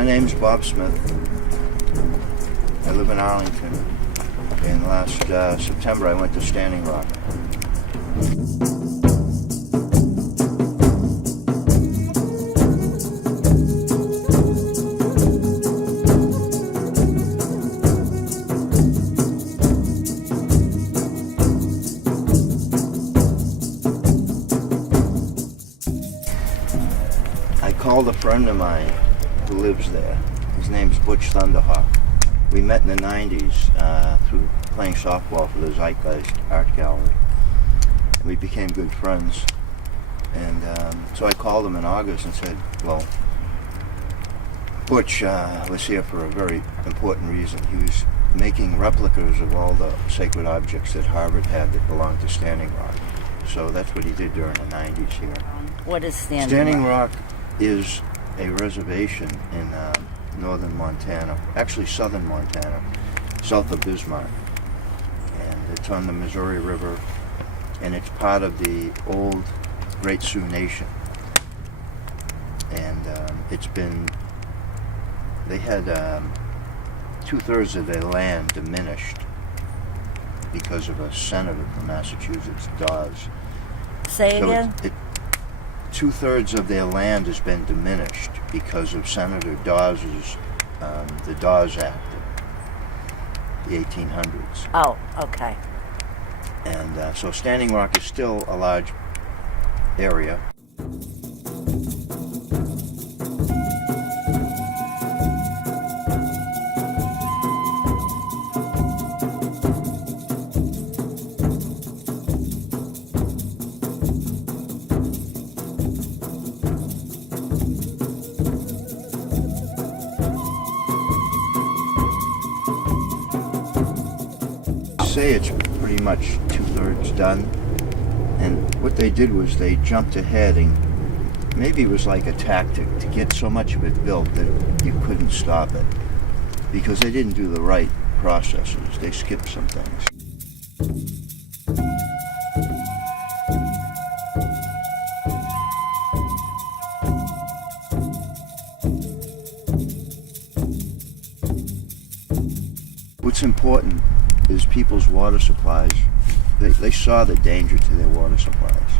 My name's Bob Smith. I live in Arlington. In last September, I went to Standing Rock. I called a friend of mine who lives there. His name's Butch Thunderhawk. We met in the 90s through playing softball for the Zeitgeist Art Gallery. And we became good friends. And so I called him in August and said, well, Butch was here for a very important reason. He was making replicas of all the sacred objects that Harvard had that belonged to Standing Rock. So that's what he did during the 90s here. What is Standing Rock is a reservation in northern Montana, actually southern Montana, south of Bismarck. And it's on the Missouri River, and it's part of the old Great Sioux Nation. And they had 2/3 of their land diminished because of a senator from Massachusetts, Dawes. Say again? 2/3 of their land has been diminished because of Senator Dawes's, the Dawes Act, the 1800s. Oh, okay. And so Standing Rock is still a large area. Say it's pretty much 2/3 done, and what they did was they jumped ahead, and maybe it was like a tactic to get so much of it built that you couldn't stop it, because they didn't do the right processes. They skipped some things. What's important is people's water supplies. They saw the danger to their water supplies.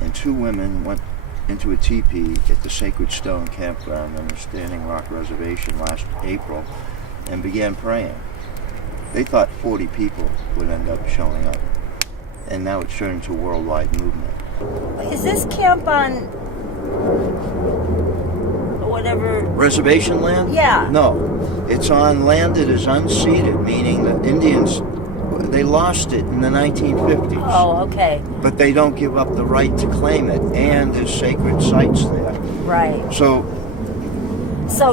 And 2 women went into a teepee at the Sacred Stone campground on the Standing Rock Reservation last April and began praying. They thought 40 people would end up showing up. And now it's turned into a worldwide movement. Is this camp on whatever? Reservation land? Yeah. No. It's on land that is unceded, meaning the Indians, they lost it in the 1950s. Oh, okay. But they don't give up the right to claim it, and there's sacred sites there. Right. So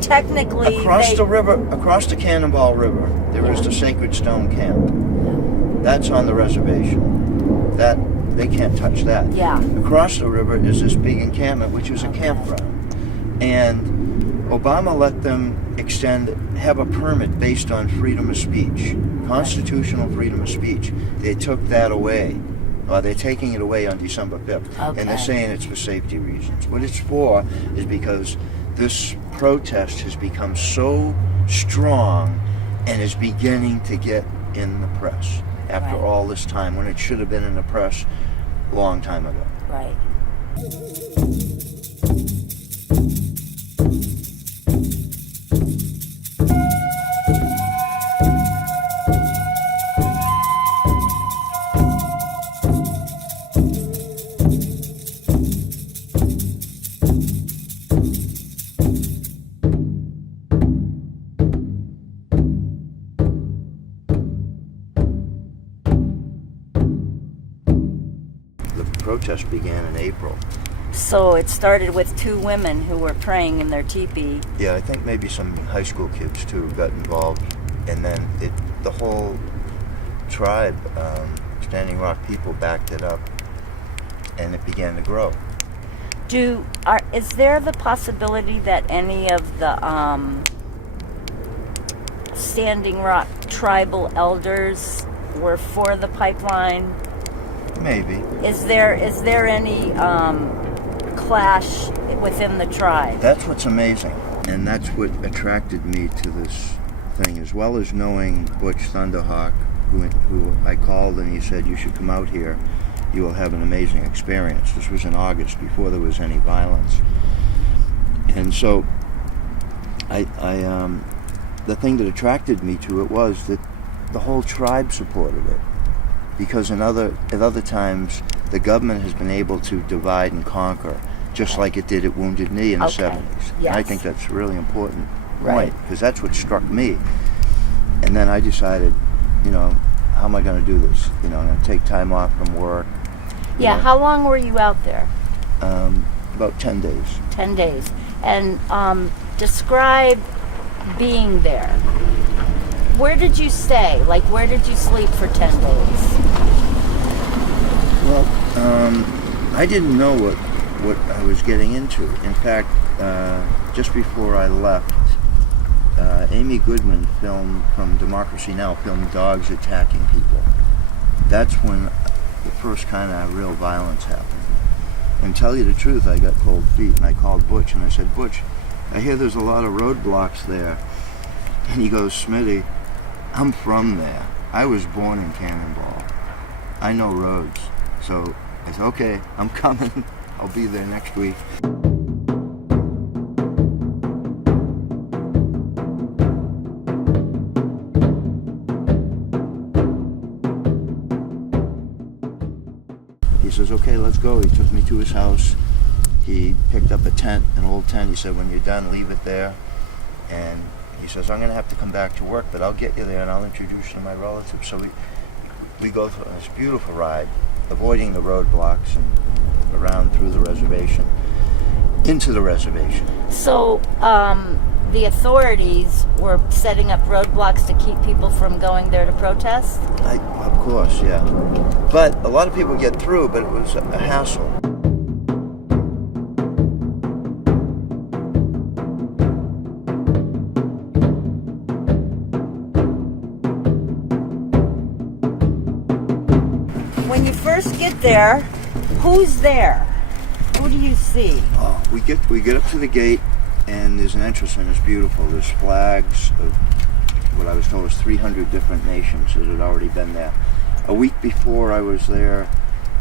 technically, across the Cannonball River, there is the Sacred Stone Camp. That's on the reservation. That they can't touch that. Yeah. Across the river is this big encampment, which is a campground. And Obama let them have a permit based on freedom of speech, constitutional freedom of speech. They took that away. They're taking it away on December 5th. Okay. And they're saying it's for safety reasons. What it's for is because this protest has become so strong and is beginning to get in the press after all this time, when it should have been in the press a long time ago. Right. Protest began in April. So it started with 2 women who were praying in their teepee. Yeah, I think maybe some high school kids too got involved, and then the whole tribe, Standing Rock people, backed it up, and it began to grow. Is there the possibility that any of the Standing Rock tribal elders were for the pipeline? Maybe. Is there any clash within the tribe? That's what's amazing. And that's what attracted me to this thing, as well as knowing Butch Thunderhawk, who I called and he said, you should come out here, you will have an amazing experience. This was in August, before there was any violence. And so the thing that attracted me to it was that the whole tribe supported it, because at other times the government has been able to divide and conquer, just like it did at Wounded Knee in the 70s. Yes. And I think that's a really important Right. point, because that's what struck me. And then I decided, how am I going to do this? I'm going to take time off from work. Yeah, how long were you out there? About 10 days. 10 days. And describe being there. Where did you stay? Like, where did you sleep for 10 days? Well, I didn't know what I was getting into. In fact, just before I left, Amy Goodman from Democracy Now! Filmed dogs attacking people. That's when the first kind of real violence happened. And tell you the truth, I got cold feet, and I called Butch and I said, Butch, I hear there's a lot of roadblocks there. And he goes, Smitty, I'm from there. I was born in Cannonball. I know roads. So I said, okay, I'm coming. I'll be there next week. He says, okay, let's go. He took me to his house. He picked up a tent, an old tent. He said, when you're done, leave it there. And he says, I'm going to have to come back to work, but I'll get you there and I'll introduce you to my relatives. So we go through this beautiful ride, avoiding the roadblocks and around through the reservation, into the reservation. So the authorities were setting up roadblocks to keep people from going there to protest? Of course, yeah. But a lot of people get through, but it was a hassle. When you first get there, who's there? Who do you see? Oh, we get up to the gate, and there's an entrance, and it's beautiful. There's flags of what I was told was 300 different nations that had already been there. A week before I was there,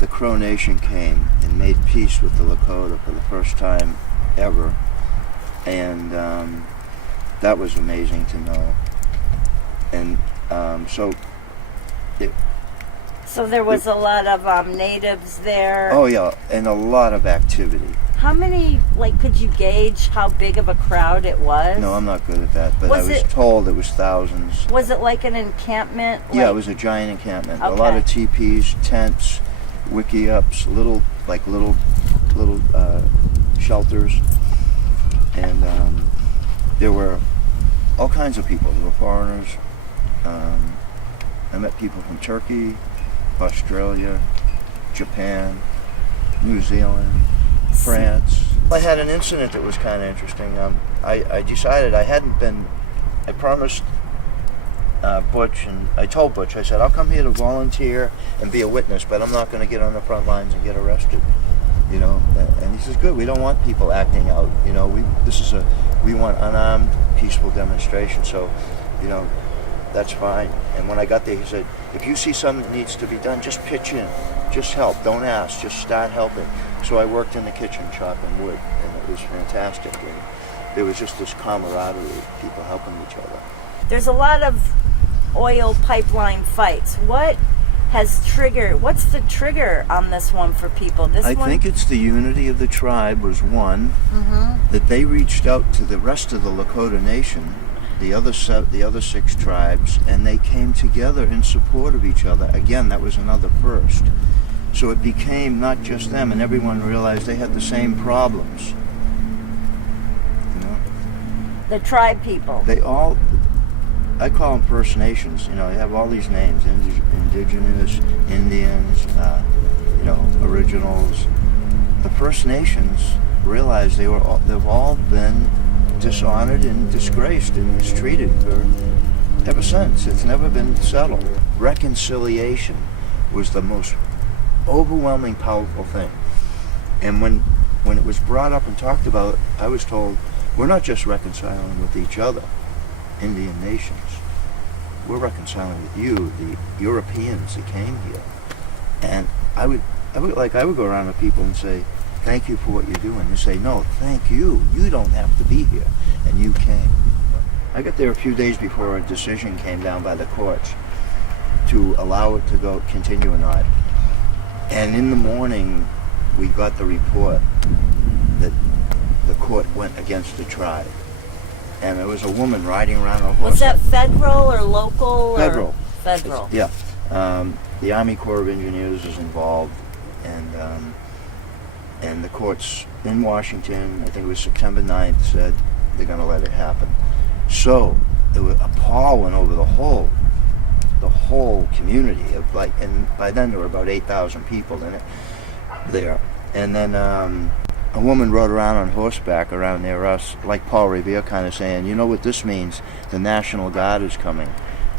the Crow Nation came and made peace with the Lakota for the first time ever, and that was amazing to know. And So there was a lot of natives there. oh yeah, and a lot of activity. How many, could you gauge how big of a crowd it was? No, I'm not good at that, but I was told it was thousands. Was it like an encampment? Yeah, it was a giant encampment. Okay. A lot of teepees, tents, wiki-ups, little shelters, and there were all kinds of people. There were foreigners. I met people from Turkey, Australia, Japan, New Zealand, France. I had an incident that was kind of interesting. I decided I promised Butch, and I told Butch, I said, I'll come here to volunteer and be a witness, but I'm not going to get on the front lines and get arrested. And he says, good, we don't want people acting out. We want unarmed, peaceful demonstration, so, that's fine. And when I got there, he said, if you see something that needs to be done, just pitch in. Just help. Don't ask. Just start helping. So I worked in the kitchen chopping wood, and it was fantastic. And there was just this camaraderie of people helping each other. There's a lot of oil pipeline fights. What's the trigger on this one for people? I think it's the unity of the tribe was one, that they reached out to the rest of the Lakota Nation, the other 6 tribes, and they came together in support of each other. Again, that was another first. So it became not just them, and everyone realized they had the same problems. The tribe people. I call them First Nations. They have all these names: indigenous, Indians, originals. The First Nations realized they've all been dishonored and disgraced and mistreated ever since. It's never been settled. Reconciliation was the most overwhelming, powerful thing. And when it was brought up and talked about, I was told, we're not just reconciling with each other, Indian nations. We're reconciling with you, the Europeans that came here. And I would go around to people and say, thank you for what you're doing. They say, no, thank you. You don't have to be here. And you came. I got there a few days before a decision came down by the courts to allow it to continue or not. And in the morning, we got the report that the court went against the tribe. And there was a woman riding around on a horse. Was that federal or local? Federal. Federal. Yeah. The Army Corps of Engineers is involved, and the courts in Washington, I think it was September 9th, said they're going to let it happen. So there was a pall went over the whole community of and by then there were about 8,000 people in it there. And then a woman rode around on horseback around near us, like Paul Revere, kind of saying, you know what this means? The National Guard is coming,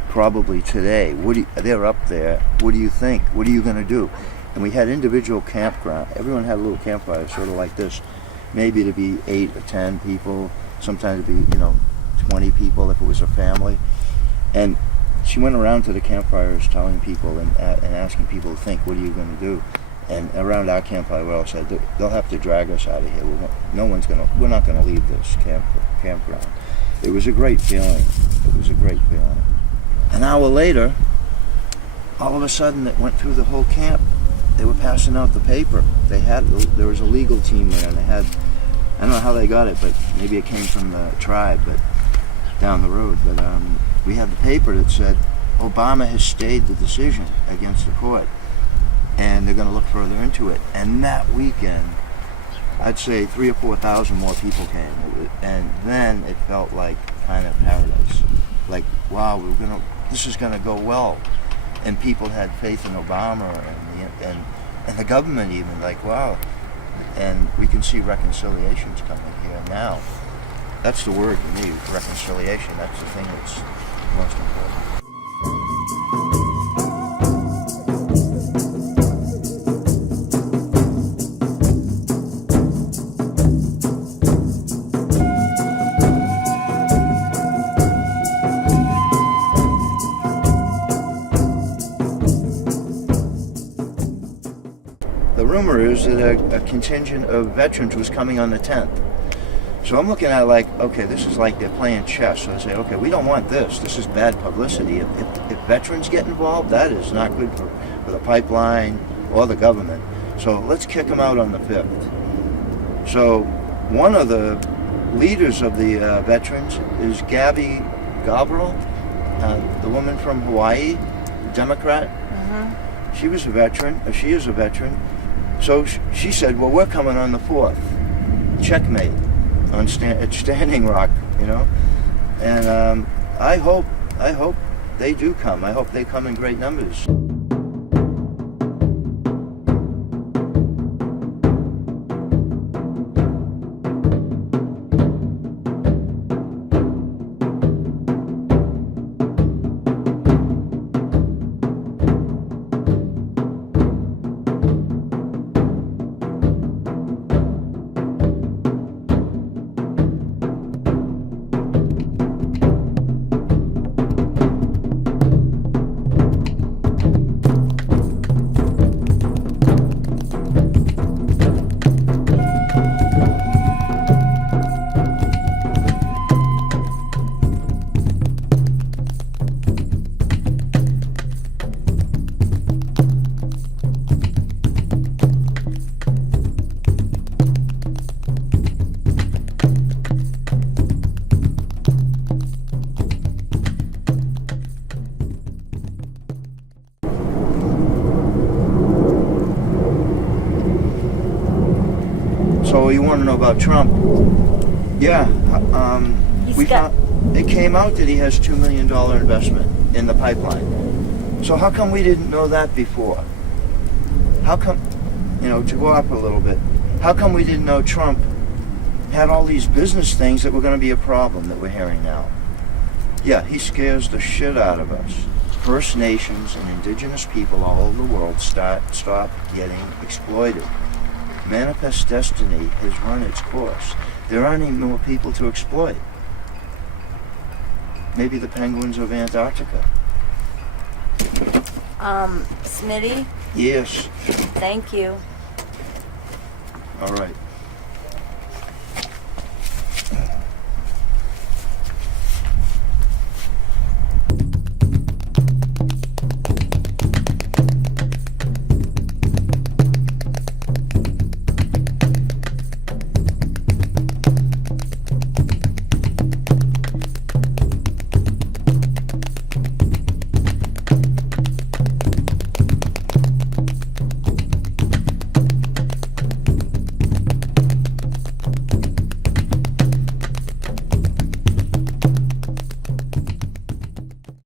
probably today. They're up there. What do you think? What are you going to do? And we had individual campground. Everyone had a little campfire, sort of like this, maybe to be 8 or 10 people, sometimes to be 20 people if it was a family. And she went around to the campfires telling people and asking people to think, what are you going to do? And around our campfire, we all said, they'll have to drag us out of here. We're not going to leave this campground. It was a great feeling. It was a great feeling. An hour later, all of a sudden, it went through the whole camp. They were passing out the paper. There was a legal team there, and they had, I don't know how they got it, but maybe it came from the tribe, but down the road. But we had the paper that said, Obama has stayed the decision against the court, and they're going to look further into it. And that weekend, I'd say 3,000 or 4,000 more people came, and then it felt like kind of paradise. Like, wow, this is going to go well. And people had faith in Obama and the government even, like, wow. And we can see reconciliations coming here now. That's the word to me, reconciliation. That's the thing that's most important. The rumor is that a contingent of veterans was coming on the 10th. So I'm looking at it like, okay, this is like they're playing chess. So they say, okay, we don't want this. This is bad publicity. If veterans get involved, that is not good for the pipeline or the government. So let's kick them out on the 5th. So one of the leaders of the veterans is Gabby Gabriel, the woman from Hawaii, Democrat. Mm-hmm. She was a veteran, or she is a veteran. So she said, well, we're coming on the 4th. Checkmate on at Standing Rock, And I hope they do come. I hope they come in great numbers. So you want to know about Trump? Yeah, it came out that he has $2 million investment in the pipeline. So how come we didn't know that before? How come, to go up a little bit, how come we didn't know Trump had all these business things that were going to be a problem that we're hearing now? Yeah, he scares the shit out of us. First Nations and indigenous people all over the world stop getting exploited. Manifest Destiny has run its course. There aren't any more people to exploit. Maybe the penguins of Antarctica. Smitty, Yes. thank you. All right.